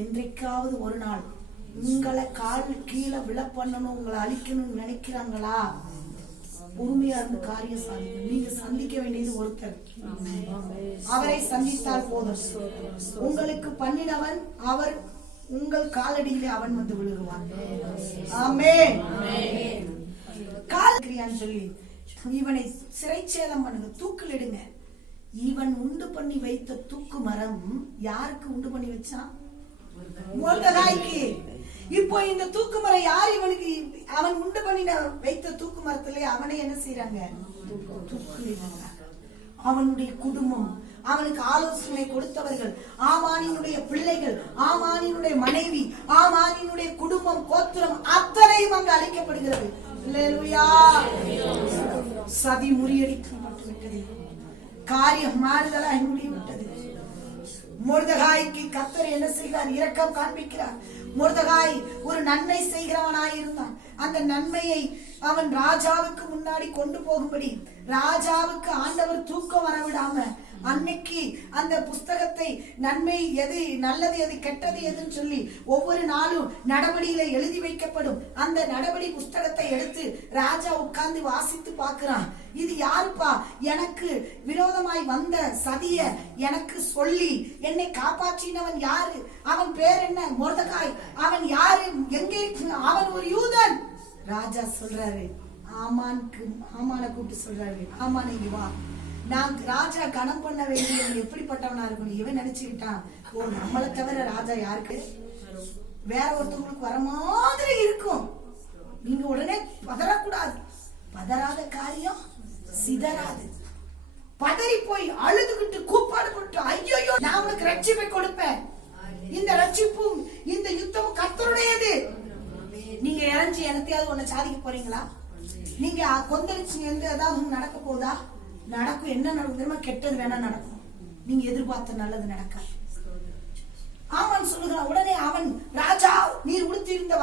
என்றைக்காவது ஒரு நாள் உங்களை கால் கீழே விழ பண்ணணும், உங்களை அழிக்கணும்னு நினைக்கிறாங்களா? பொறுமையா இருந்து காரியம் சாதிங்க. நீங்க சந்திக்க வேண்டியது ஒருத்தர், அவரை சந்தித்தால் போதும். உங்களுக்கு பண்ணினவன் அவர் உங்கள் காலடியிலே அவன் வந்து விழுகுவான். ஆமென். கால்கிரியான்னு சொல்லி இவனை சிறைச்சேதம் பண்ணுங்க, தூக்கில் இடுங்க. இவன் உண்டு பண்ணி வைத்த தூக்கு மரம் யாருக்கு உண்டு பண்ணி வச்சான்? மொர்தெகாய்க்கு. இப்போ இந்த தூக்கு மரம் யார்? இவனுக்கு அவன் உண்டு பண்ணி வைத்த தூக்கு மரத்திலே அவனை என்ன செய்யறாங்க? அவனுடைய குடும்பம், அவனுக்கு ஆலோசனை கொடுத்தவர்கள், ஆமானினுடைய பிள்ளைகள், ஆமானினுடைய மனைவி, ஆமானினுடைய குடும்பம், கோத்திரம் அத்தனையும் அங்கு அழைக்கப்படுகிறது. சதி முறியடிக்கப்பட்டு விட்டது, காரியம் மாறுதலாய் முடிவிட்டது. மொர்தெகாய்க்கு கர்த்தர் என்ன செய்கிறார்? இரக்கம் காண்பிக்கிறார். மொர்தெகாய் ஒரு நன்மை செய்கிறவனாய் இருந்தான். அந்த நன்மையை அவன் ராஜாவுக்கு முன்னாடி கொண்டு போகும்படி ராஜாவுக்கு ஆண்டவர் தூக்கம் வரவிடாம அன்னைக்கு அந்த புஸ்தகத்தை நன்மை எது, நல்லது எது, கெட்டது எதுன்னு சொல்லி ஒவ்வொரு நாளும் நடபடியில எழுதி வைக்கப்படும். அந்த நடபடி புஸ்தகத்தை எடுத்து ராஜா உட்கார்ந்து வாசித்து பார்க்கிறான். இது யாருப்பா? எனக்கு விரோதமாய் வந்த சதிய எனக்கு சொல்லி என்னை காப்பாற்றினவன் யாரு? அவன் பேர் என்ன? மொர்தெகாய். அவன் யாரு? எங்க இருக்கு? அவன் ஒரு யூதன். ராஜா சொல்றாரு, ஆமான கூப்பிட்டு சொல்றாரு, ஆமான் இங்க வா. நான் ராஜா கணம் பண்ண வேண்டியவன் எப்படிப்பட்டவனா இருக்கணும்? இவன் நினைச்சுக்கிட்டான், ஓ நம்மளை தவிர ராஜா யாருக்கு? வேற ஒருத்தவங்களுக்கு வர மாதிரி இருக்கும். நீங்க உடனே பதறக்கூடாது. பதறாத காரியம் சிதறாது. பதறி போய் அழுதுகிட்டு கூப்பாடு போட்டு, ஐயோ நான் உனக்கு ரட்சிப்பை கொடுப்பேன், இந்த ரட்சிப்பும் இந்த யுத்தமும் கர்த்தருடையது. நீங்க இறஞ்சி எனத்தையாவது ஒண்ணு சாதிக்க போறீங்களா? நீங்க கொந்தளிச்சு ஏதாவது நடக்க போதா? நடக்கும். என்ன நடக்கும் தெரியுமா? கெட்டது வேணா நடக்கும், நீங்க எதிர்பார்த்த நல்லது நடக்காது. ஆமான் சொல்லுகிறான். உடனே அவன், ராஜா நீர் உடுத்திருந்த